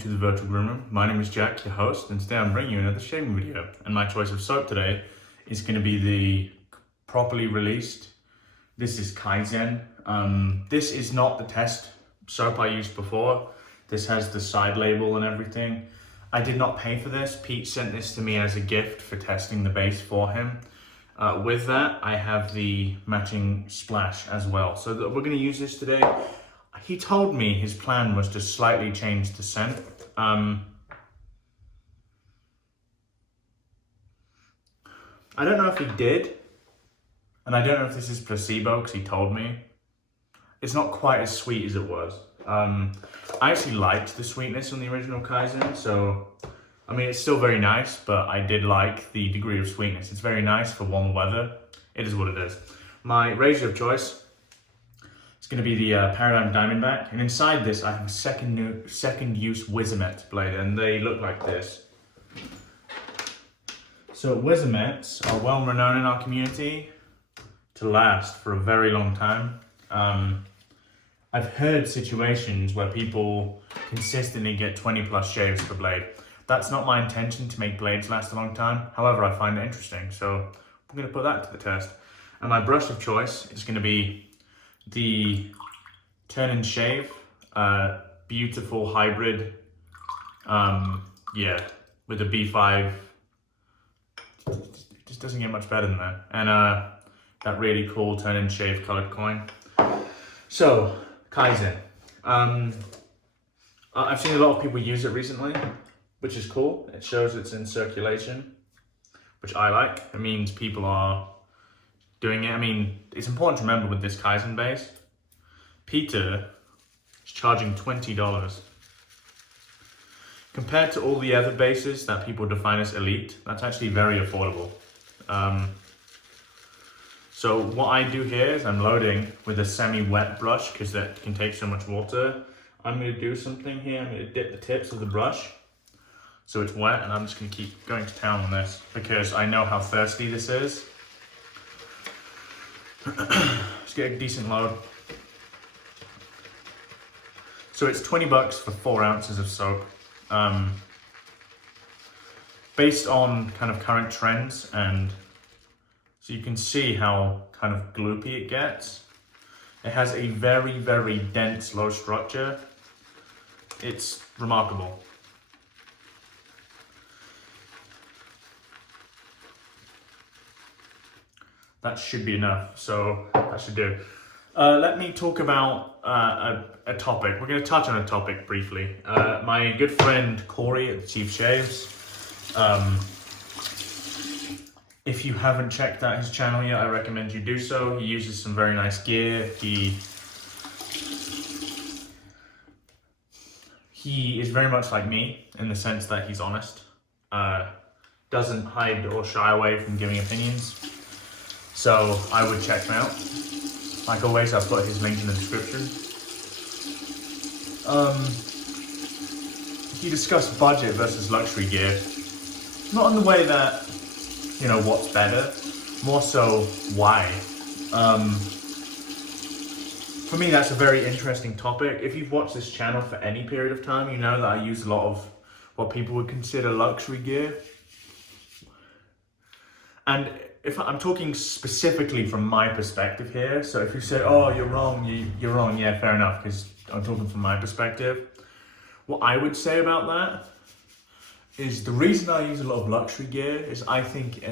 to the Virtual Groom Room. My name is Jack, your host, and today I'm bringing you another shaving video. And my choice of soap today is going to be the properly released. This is Kaizen. This is not the test soap I used before. This has the side label and everything. I did not pay for this. Pete sent this to me as a gift for testing the base for him. With that, I have the matching splash as well. So we're going to use this today. He told me his plan was to slightly change the scent. I don't know if he did, and I don't know if this is placebo because he told me. It's not quite as sweet as it was. I actually liked the sweetness on the original Kaizen, so I mean, it's still very nice, but I did like the degree of sweetness. It's very nice for warm weather. It is what it is. My razor of choice is going to be the Paradigm Diamondback, and inside this I have a second use Wizamet blade, and they look like this. So Wizamets are well renowned in our community to last for a very long time. I've heard situations where people consistently get 20 plus shaves per blade. That's not my intention to make blades last a long time. However, I find it interesting, so I'm going to put that to the test. And my brush of choice is going to be the TurnnShave, beautiful hybrid, with a B5. It just doesn't get much better than that. And that really cool TurnnShave colored coin. So, Kaizen. I've seen a lot of people use it recently, which is cool. It shows it's in circulation, which I like. It means people are doing it. I mean, it's important to remember with this Kaizen base, Peter is charging $20. Compared to all the other bases that people define as elite, that's actually very affordable. So what I do here is I'm loading with a semi-wet brush because that can take so much water. I'm going to do something here. I'm going to dip the tips of the brush so it's wet, and I'm just going to keep going to town on this because I know how thirsty this is. Let's get a decent load. So it's 20 bucks for 4 ounces of soap. Based on kind of current trends, and so you can see how kind of gloopy it gets. It has a very, very dense low structure. It's remarkable. That should be enough, so that should do. Let me talk about a topic. We're going to touch on a topic briefly. My good friend Corey at the Chief Shaves. If you haven't checked out his channel yet, I recommend you do so. He uses some very nice gear. He is very much like me in the sense that he's honest. Doesn't hide or shy away from giving opinions. So I would check him out. Like always, I'll put his link in the description. He discussed budget versus luxury gear. Not in the way that, you know, what's better, more so why. For me, that's a very interesting topic. If you've watched this channel for any period of time, you know that I use a lot of what people would consider luxury gear. And if I'm talking specifically from my perspective here, so if you say, oh, you're wrong, you're wrong, yeah, fair enough, because I'm talking from my perspective. What I would say about that is the reason I use a lot of luxury gear is I think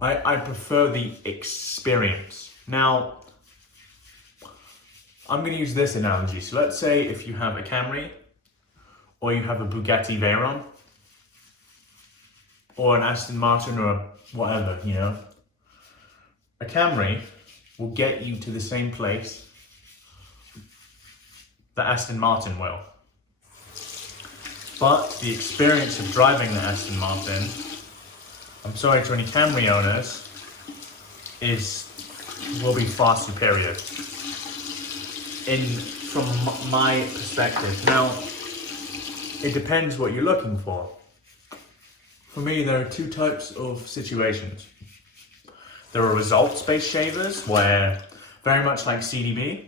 I prefer the experience. Now, I'm going to use this analogy. So let's say if you have a Camry, or you have a Bugatti Veyron, or an Aston Martin, or whatever, you know. A Camry will get you to the same place that Aston Martin will. But the experience of driving the Aston Martin, I'm sorry to any Camry owners, will be far superior from my perspective. Now, it depends what you're looking for. For me, there are two types of situations. There are results-based shavers where, very much like CDB,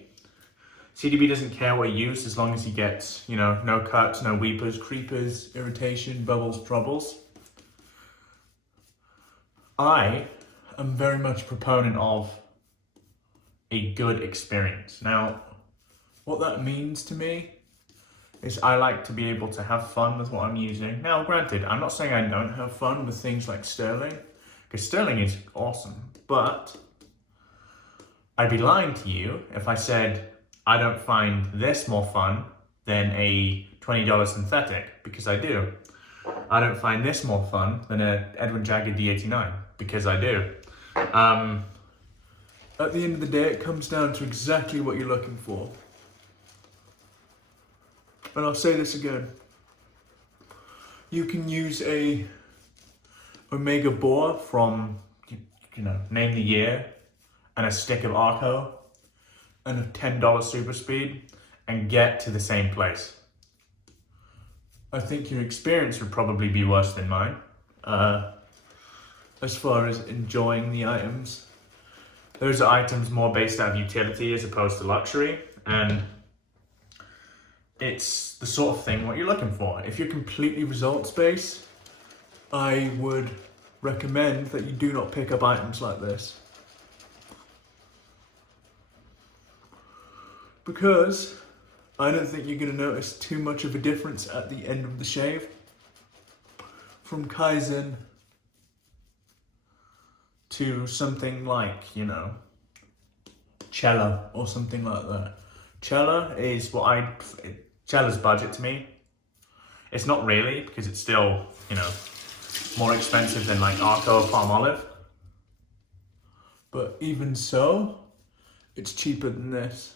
CDB doesn't care what you use as long as he gets, you know, no cuts, no weepers, creepers, irritation, bubbles, troubles. I am very much a proponent of a good experience. Now, what that means to me is I like to be able to have fun with what I'm using. Now, granted, I'm not saying I don't have fun with things like Sterling, because Sterling is awesome, but I'd be lying to you if I said I don't find this more fun than a $20 synthetic, because I do. I don't find this more fun than a Edwin Jagger D89, because I do. At the end of the day, it comes down to exactly what you're looking for. And I'll say this again. You can use a Omega Boar from, you know, name the year, and a stick of Arco, and a $10 super speed, and get to the same place. I think your experience would probably be worse than mine, as far as enjoying the items. Those are items more based out of utility as opposed to luxury, and it's the sort of thing what you're looking for. If you're completely results-based, I would recommend that you do not pick up items like this. Because I don't think you're going to notice too much of a difference at the end of the shave. From Kaizen to something like, you know, Cella or something like that. Cella is Cella's budget to me. It's not really, because it's still, you know, more expensive than like Arco or Palm Olive. But even so, it's cheaper than this.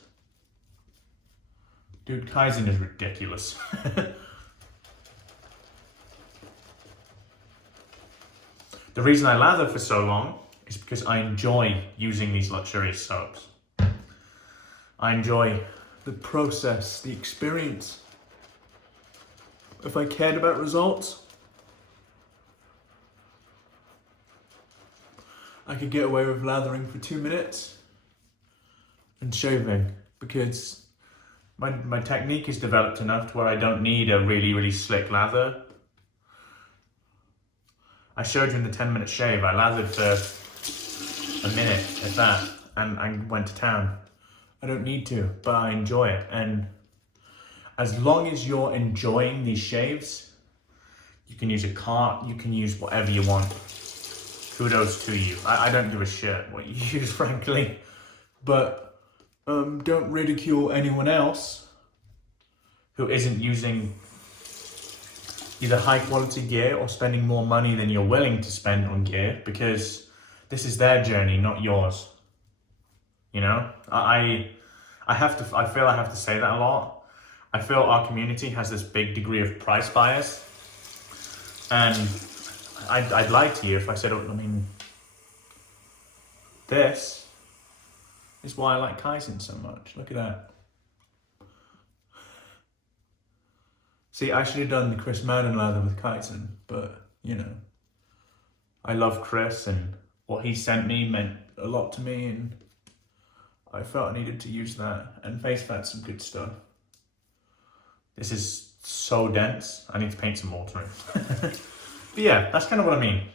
Dude, Kaizen is ridiculous. The reason I lather for so long is because I enjoy using these luxurious soaps. I enjoy the process, the experience. If I cared about results, I could get away with lathering for 2 minutes and shaving, because my technique is developed enough to where I don't need a really, really slick lather. I showed you in the 10-minute shave, I lathered for a minute, if that, and I went to town. I don't need to, but I enjoy it. And as long as you're enjoying these shaves, you can use a cart, you can use whatever you want. Kudos to you. I don't give a shit what you use, frankly. But don't ridicule anyone else who isn't using either high quality gear or spending more money than you're willing to spend on gear, because this is their journey, not yours. You know, I feel I have to say that a lot. I feel our community has this big degree of price bias, and I'd lie to you if I said, I mean, this is why I like Kaizen so much. Look at that. See, I should have done the Chris Madden lather with Kaizen, but, you know, I love Chris, and what he sent me meant a lot to me, and I felt I needed to use that. And Face Fat's some good stuff. This is so dense, I need to paint some water in. But yeah, that's kind of what I mean.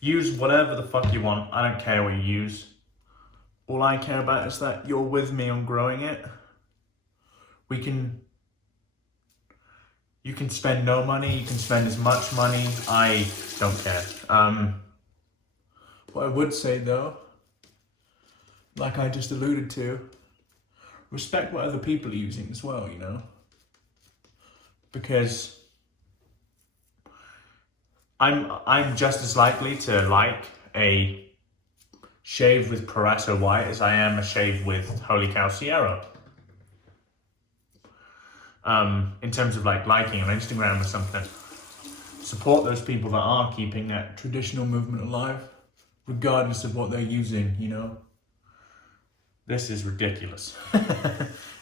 Use whatever the fuck you want. I don't care what you use. All I care about is that you're with me on growing it. You can spend no money, you can spend as much money. I don't care. What I would say though, like I just alluded to, respect what other people are using as well, you know? Because I'm just as likely to like a shave with Pareto White as I am a shave with Holy Cow Sierra. In terms of like liking on Instagram or something. Support those people that are keeping that traditional movement alive, regardless of what they're using, you know? This is ridiculous.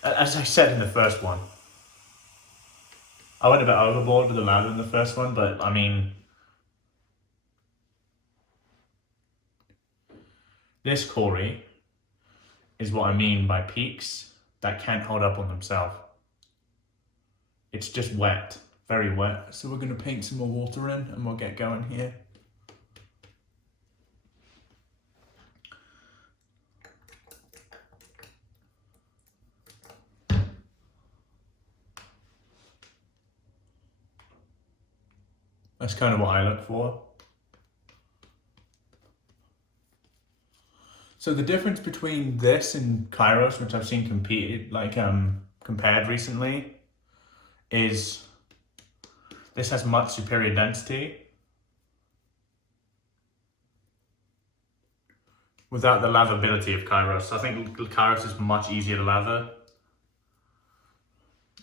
As I said in the first one, I went a bit overboard with the lather in the first one, but I mean, this Corey is what I mean by peaks that can't hold up on themselves. It's just wet, very wet. So we're going to paint some more water in and we'll get going here. That's kind of what I look for. So the difference between this and Kairos, which I've seen compared recently, is this has much superior density without the latherability of Kairos. I think Kairos is much easier to lather,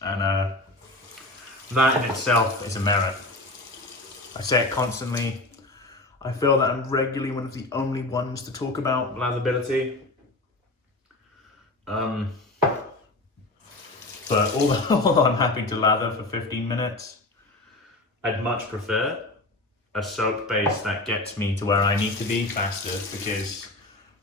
and that in itself is a merit. I say it constantly. I feel that I'm regularly one of the only ones to talk about latherability. But although I'm happy to lather for 15 minutes, I'd much prefer a soap base that gets me to where I need to be faster, because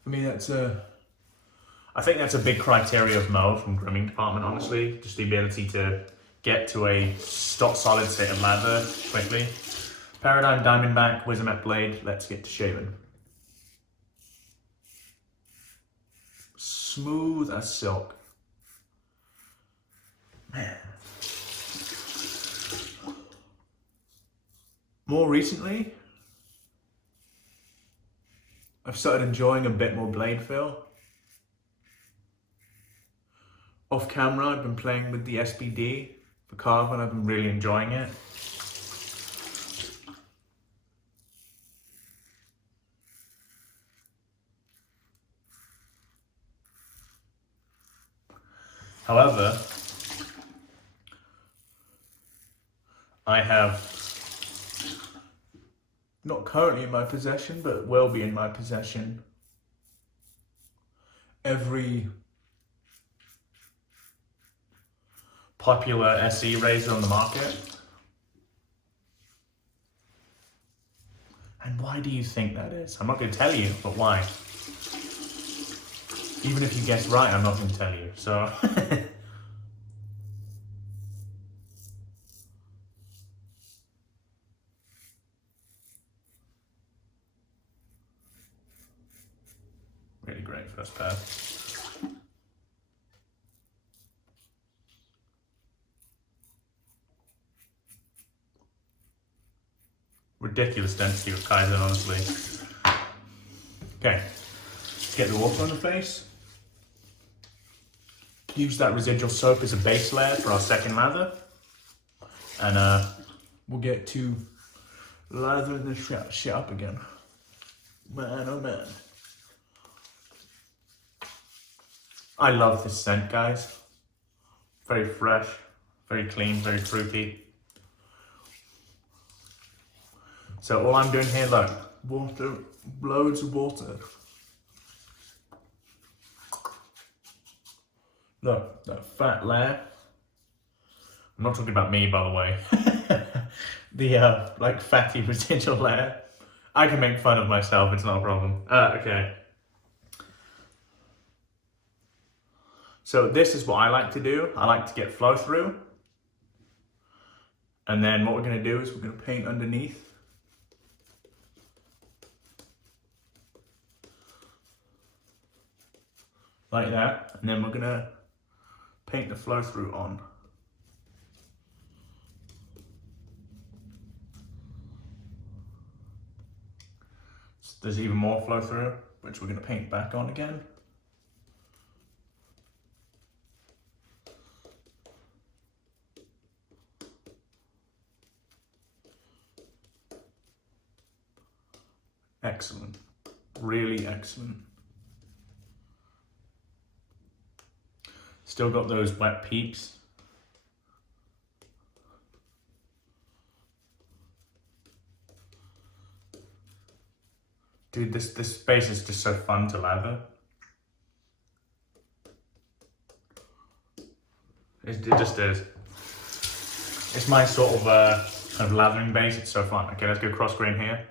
for me I think that's a big criteria of Mo from grooming department, honestly. Just the ability to get to a stock solid state of lather quickly. Paradigm, Diamondback, Wizamet blade, let's get to shaving. Smooth as silk. Man. More recently, I've started enjoying a bit more blade fill. Off camera, I've been playing with the SBD for carbon. I've been really enjoying it. However, I have, not currently in my possession, but will be in my possession, every popular SE razor on the market. And why do you think that is? I'm not going to tell you, but why? Even if you guess right, I'm not going to tell you, so. Really great first pass. Ridiculous density of Kaizen, honestly. Okay, let's get the water on the face. Use that residual soap as a base layer for our second lather. And we'll get to lathering this shit up again. Man, oh man. I love this scent, guys. Very fresh, very clean, very fruity. So all I'm doing here, look, water, loads of water. Look, that fat layer. I'm not talking about me, by the way. The like fatty residual layer. I can make fun of myself, it's not a problem. Okay. So this is what I like to do. I like to get flow through. And then what we're gonna do is we're gonna paint underneath. Like that. And then we're gonna paint the flow through on. So there's even more flow through, which we're going to paint back on again. Excellent, really excellent. Still got those wet peaks. Dude, this space is just so fun to lather. It just is. It's my sort of kind of lathering base. It's so fun. Okay, let's go cross grain here.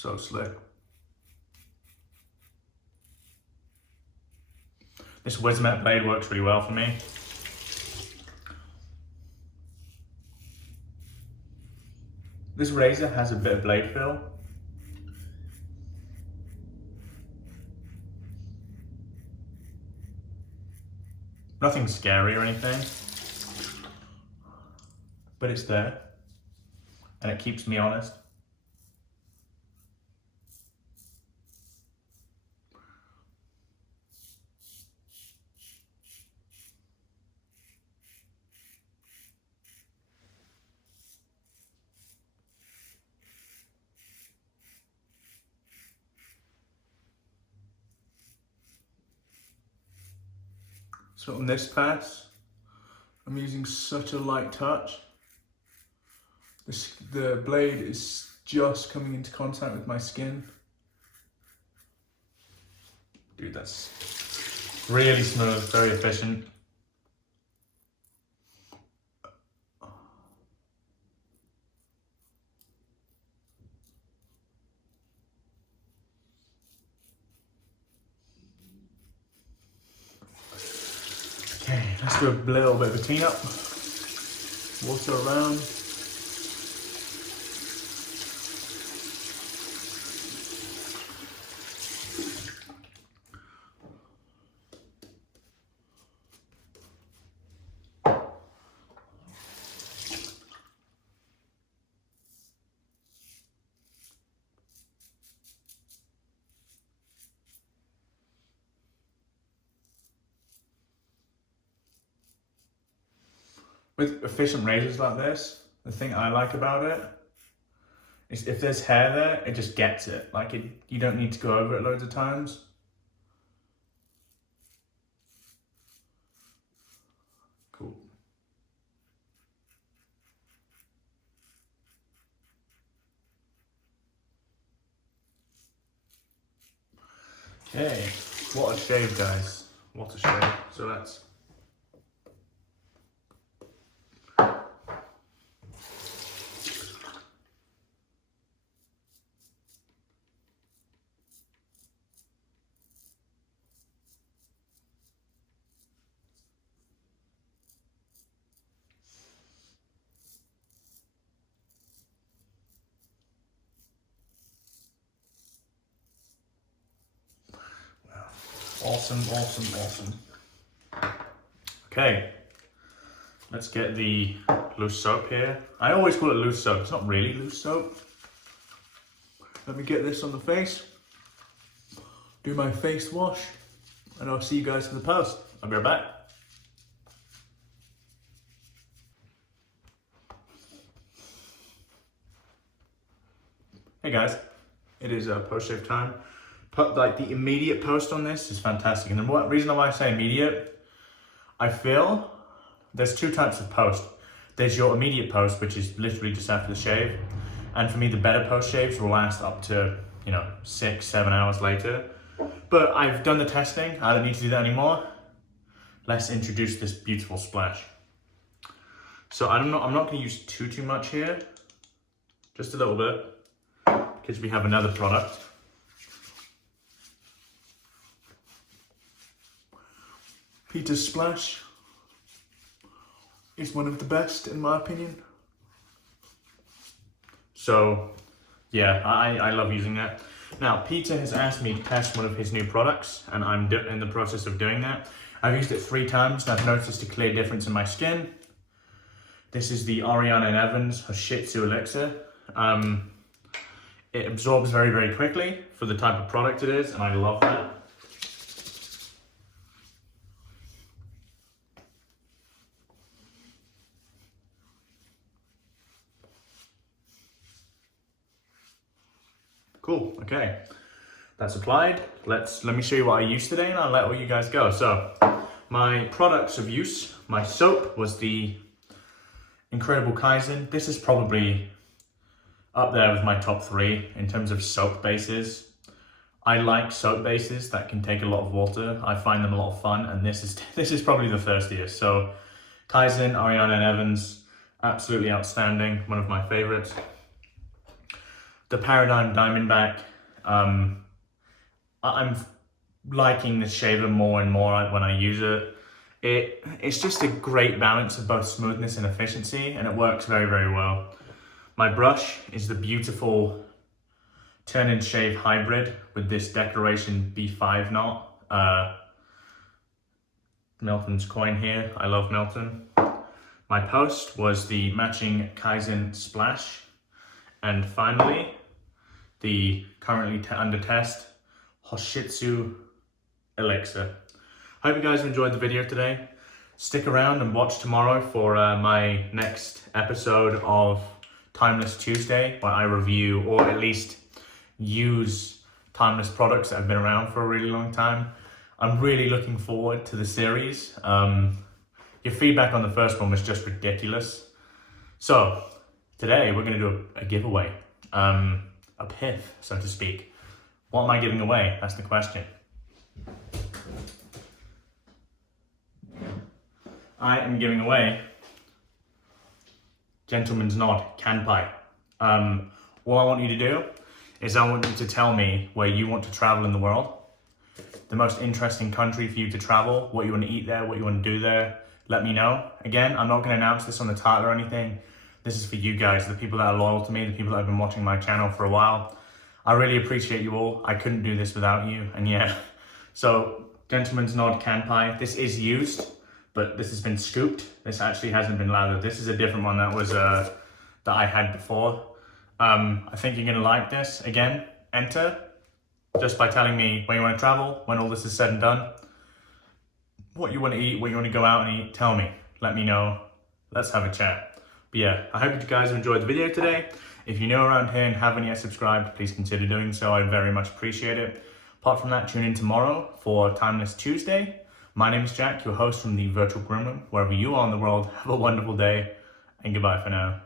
So slick. This Wizamet blade works really well for me. This razor has a bit of blade fill. Nothing scary or anything, but it's there and it keeps me honest. So on this pass, I'm using such a light touch. The blade is just coming into contact with my skin. Dude, that's really smooth, very efficient. Okay, let's do a little bit of a cleanup. Water around. With efficient razors like this, the thing I like about it is if there's hair there, it just gets it. Like you don't need to go over it loads of times. Cool. Okay, what a shave, guys. What a shave. So that's awesome, awesome, awesome. Okay, let's get the loose soap here. I always call it loose soap, it's not really loose soap. Let me get this on the face, do my face wash, and I'll see you guys in the post. I'll be right back. Hey guys, it is post-shave time. Like the immediate post on this is fantastic. And the reason why I say immediate, I feel there's two types of post. There's your immediate post, which is literally just after the shave. And for me, the better post shaves will last up to, 6-7 hours later. But I've done the testing. I don't need to do that anymore. Let's introduce this beautiful splash. So I'm not going to use too much here. Just a little bit, because we have another product. Peter's Splash is one of the best in my opinion. So yeah, I love using that. Now Peter has asked me to test one of his new products and I'm in the process of doing that. I've used it 3 times and I've noticed a clear difference in my skin. This is the Ariana and Evans Hoshitsu Elixir. It absorbs very, very quickly for the type of product it is, and I love that. Cool, okay. That's applied. Let me show you what I used today and I'll let all you guys go. So, my products of use, my soap was the incredible Kaizen. This is probably up there with my top 3 in terms of soap bases. I like soap bases that can take a lot of water. I find them a lot of fun, and this is probably the thirstiest. So Kaizen, Ariana and Evans, absolutely outstanding, one of my favorites. the Paradigm Diamondback. I'm liking this shaver more and more when I use it. It's just a great balance of both smoothness and efficiency, and it works very, very well. My brush is the beautiful TurnnShave hybrid with this Decoration B5 knot. Milton's coin here. I love Milton. My post was the matching Kaizen Splash. And finally, the currently under test Hoshitsu Elixir. Hope you guys enjoyed the video today. Stick around and watch tomorrow for my next episode of Timeless Tuesday, where I review or at least use timeless products that have been around for a really long time. I'm really looking forward to the series. Your feedback on the first one was just ridiculous. So today we're going to do a giveaway, a pith, so to speak. What am I giving away? That's the question. I am giving away Gentleman's Nod Kanpai. All I want you to do is I want you to tell me where you want to travel in the world, the most interesting country for you to travel, what you want to eat there, what you want to do there. Let me know. Again, I'm not going to announce this on the title or anything. This is for you guys, the people that are loyal to me, the people that have been watching my channel for a while. I really appreciate you all. I couldn't do this without you. And yeah, so Gentleman's Nod Kanpai. This is used, but this has been scooped. This actually hasn't been lathered. This is a different one that was that I had before. I think you're gonna like this. Again, enter just by telling me where you want to travel when all this is said and done. What you want to eat, what you want to go out and eat, tell me. Let me know. Let's have a chat. But yeah, I hope you guys have enjoyed the video today. If you're new around here and haven't yet subscribed, please consider doing so. I very much appreciate it. Apart from that, tune in tomorrow for Timeless Tuesday. My name is Jack, your host from the Virtual Groom Room. Wherever you are in the world, have a wonderful day and goodbye for now.